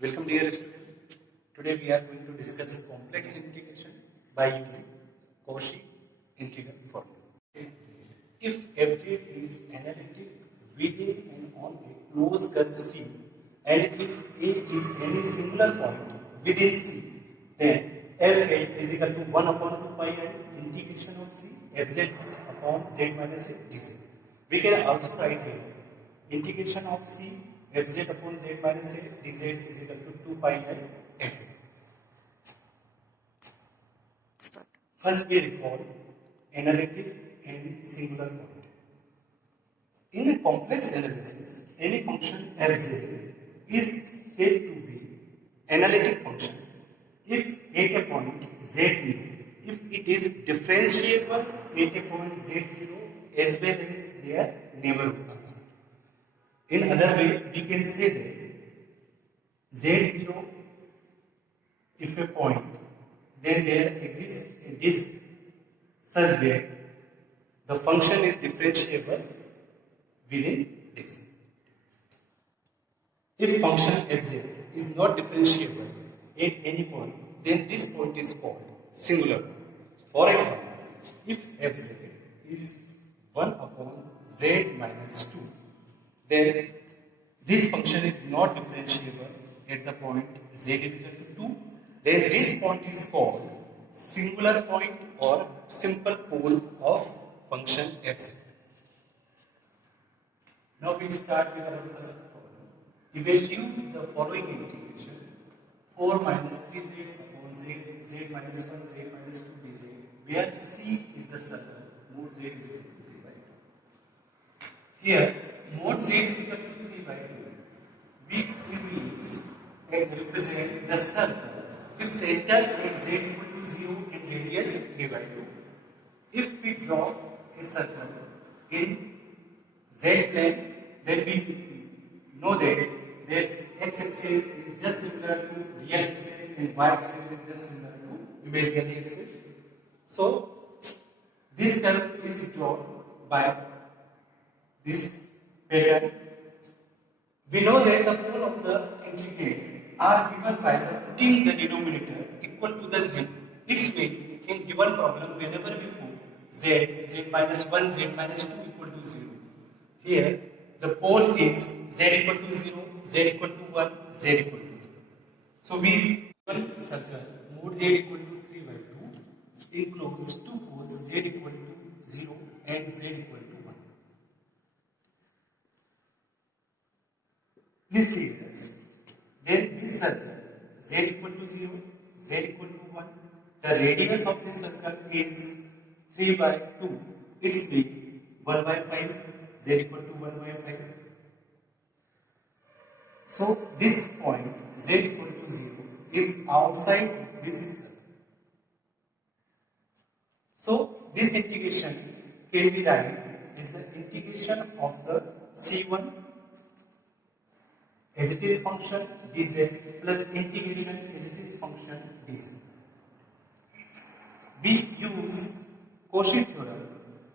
Welcome dear student. Today we are going to discuss complex integration by using Cauchy integral formula. If fz is analytic within and on a closed curve C, and if A is any singular point within C, then Fa is equal to 1 upon 2 pi I integration of C fz upon z minus a dz. We can also write here integration of C fz upon z minus a dz is equal to 2 pi I Fa. First we recall analytic and singular point. In a complex analysis, any function fz is said to be analytic function if at a point z0, if it is differentiable at a point z0 as well as their neighborhood also. In other way, we can say that z0, if a point, then there exists a disk such that the function is differentiable within disk. If function fz is not differentiable at any point, then this point is called singular point. For example, if fz is 1 upon z minus 2, then this function is not differentiable at the point z is equal to 2, then this point is called singular point or simple pole of function fz. Now we start with our first problem. Evaluate the following integration: 4 minus 3z upon z minus 1 z minus 2 dz, where C is the circle, mod z is equal to 3 by 2. Here, mod z is equal to 3 by 2. We means and represent the circle with center at z equal to 0 and radius 3 by 2. If we draw a circle in z plane, then we know that x-axis is just similar to real axis and y-axis is just similar to imaginary axis. So, this curve is drawn by this pattern. We know that the pole of the integrand are given by the putting the denominator equal to the z. It's means in given problem, whenever we put z minus 1, z minus 2 equal to 0. Here, the pole is z equal to 0, z equal to 1, z equal to 2. So, we given circle mod z equal to 3 by 2 includes two poles z equal to 0 and z equal to 1. Please see here. Then this circle z equal to 0, z equal to 1. The radius of this circle is 3 by 2. It's the 1 by 5, z equal to 1 by 5. So this point z equal to 0 is outside this circle. So this integration can be written as the integration of the C1 as it is function dz plus integration as it is function dz. We use Cauchy theorem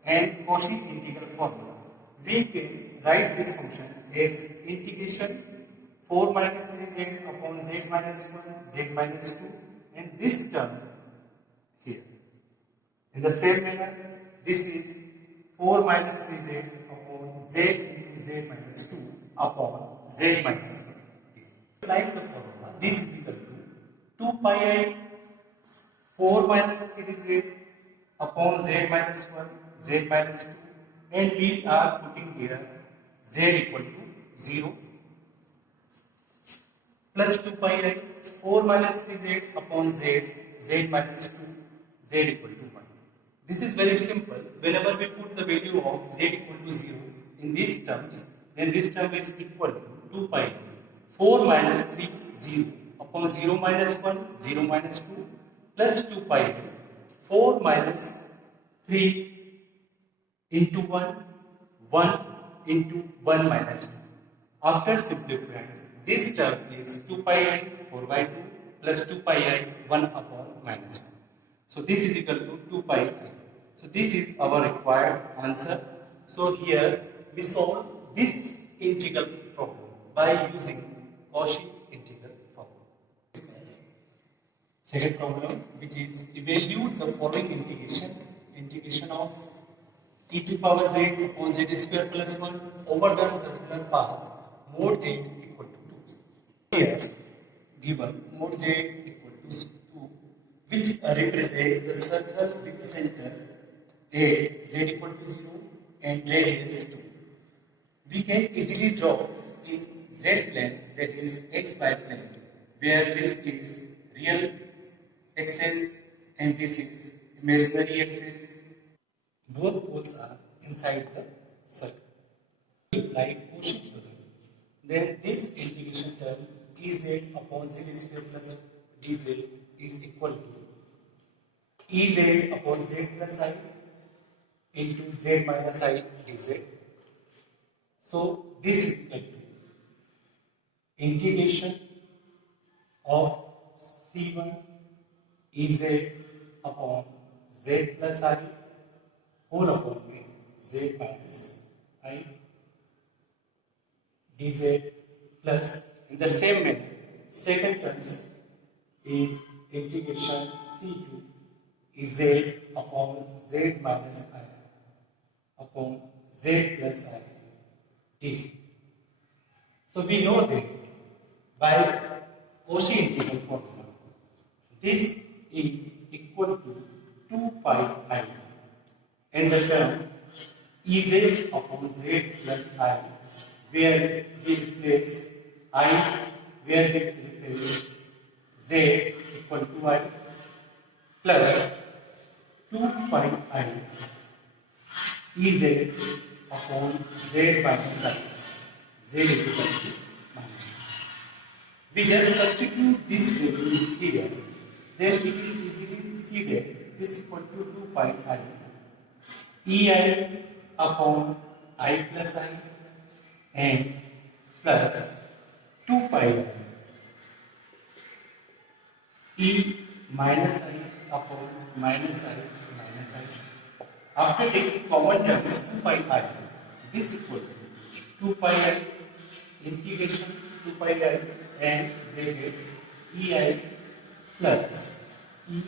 and Cauchy integral formula. We can write this function as integration 4 minus 3z upon z minus 1 z minus 2 and this term here. In the same manner, this is 4 minus 3z upon z into z minus 2 upon z minus 1. Like the formula, this is equal to 2 pi I 4 minus 3z upon z minus 1 z minus 2, and we are putting here z equal to 0 plus 2 pi I 4 minus 3z upon z z minus 2 z equal to 1. This is very simple. Whenever we put the value of z equal to 0 in these terms, then this term is equal to 2 pi 4 minus 3 0 upon 0 minus 1 0 minus 2 plus 2 pi 4 minus 3 into 1 1 into 1 minus 2. After simplifying, this term is 2 pi I 4 by 2 plus 2 pi I 1 upon minus 1. So this is equal to 2 pi I. So this is our required answer. So here we solve this integral problem by using Cauchy integral formula. Second problem, which is evaluate the following integration of t to power z upon z square plus 1 over the circular path mod z equal to 2. Here given mod z equal to 2, which represent the circle with center at z equal to 0 and radius 2. We can easily draw in z plane, that is xy plane, where this is real axis and this is imaginary axis. Both poles are inside the circle. Like Cauchy theorem, then this integration term Ez upon z square plus dz is equal to Ez upon z plus I into z minus I dz. So this is equal to integration of C1 Ez upon z plus I whole upon z minus I dz plus, in the same manner, second terms is integration C2 Z upon z minus I upon z plus I dz. So we know that by Cauchy integral formula, this is equal to 2 pi I, and the term Ez upon z plus I, where we replace I, where we replace z equal to I, plus 2 pi I Ez upon z minus I. Z is equal to minus I. We just substitute this value here, then it is easily see that this is equal to 2 pi I Ei upon I plus I and plus 2 pi E minus I upon minus I minus I. After taking common terms 2 pi I, this equal to 2 pi I integration 2 pi I and bracket Ei plus E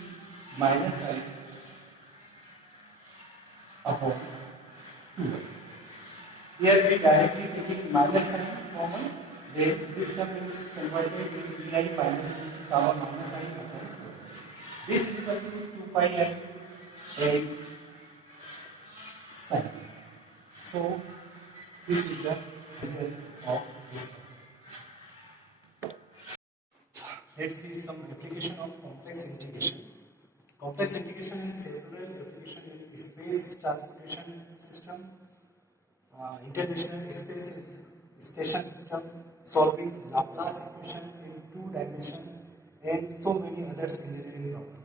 minus I upon 2. Here we directly taking minus sign common, then this term is converted into Ei minus I power minus I upon 2. This is equal to 2 pi I and sin. So this is the answer of this problem. Let's see some application of complex integration. Complex integration in several application in space transportation system, international space station system, solving Laplace equation in 2 dimensions, and so many others engineering problems.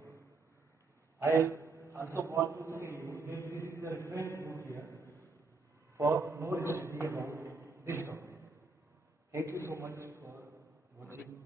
I also want to say you that this is the reference book here for more study about this topic. Thank you so much for watching.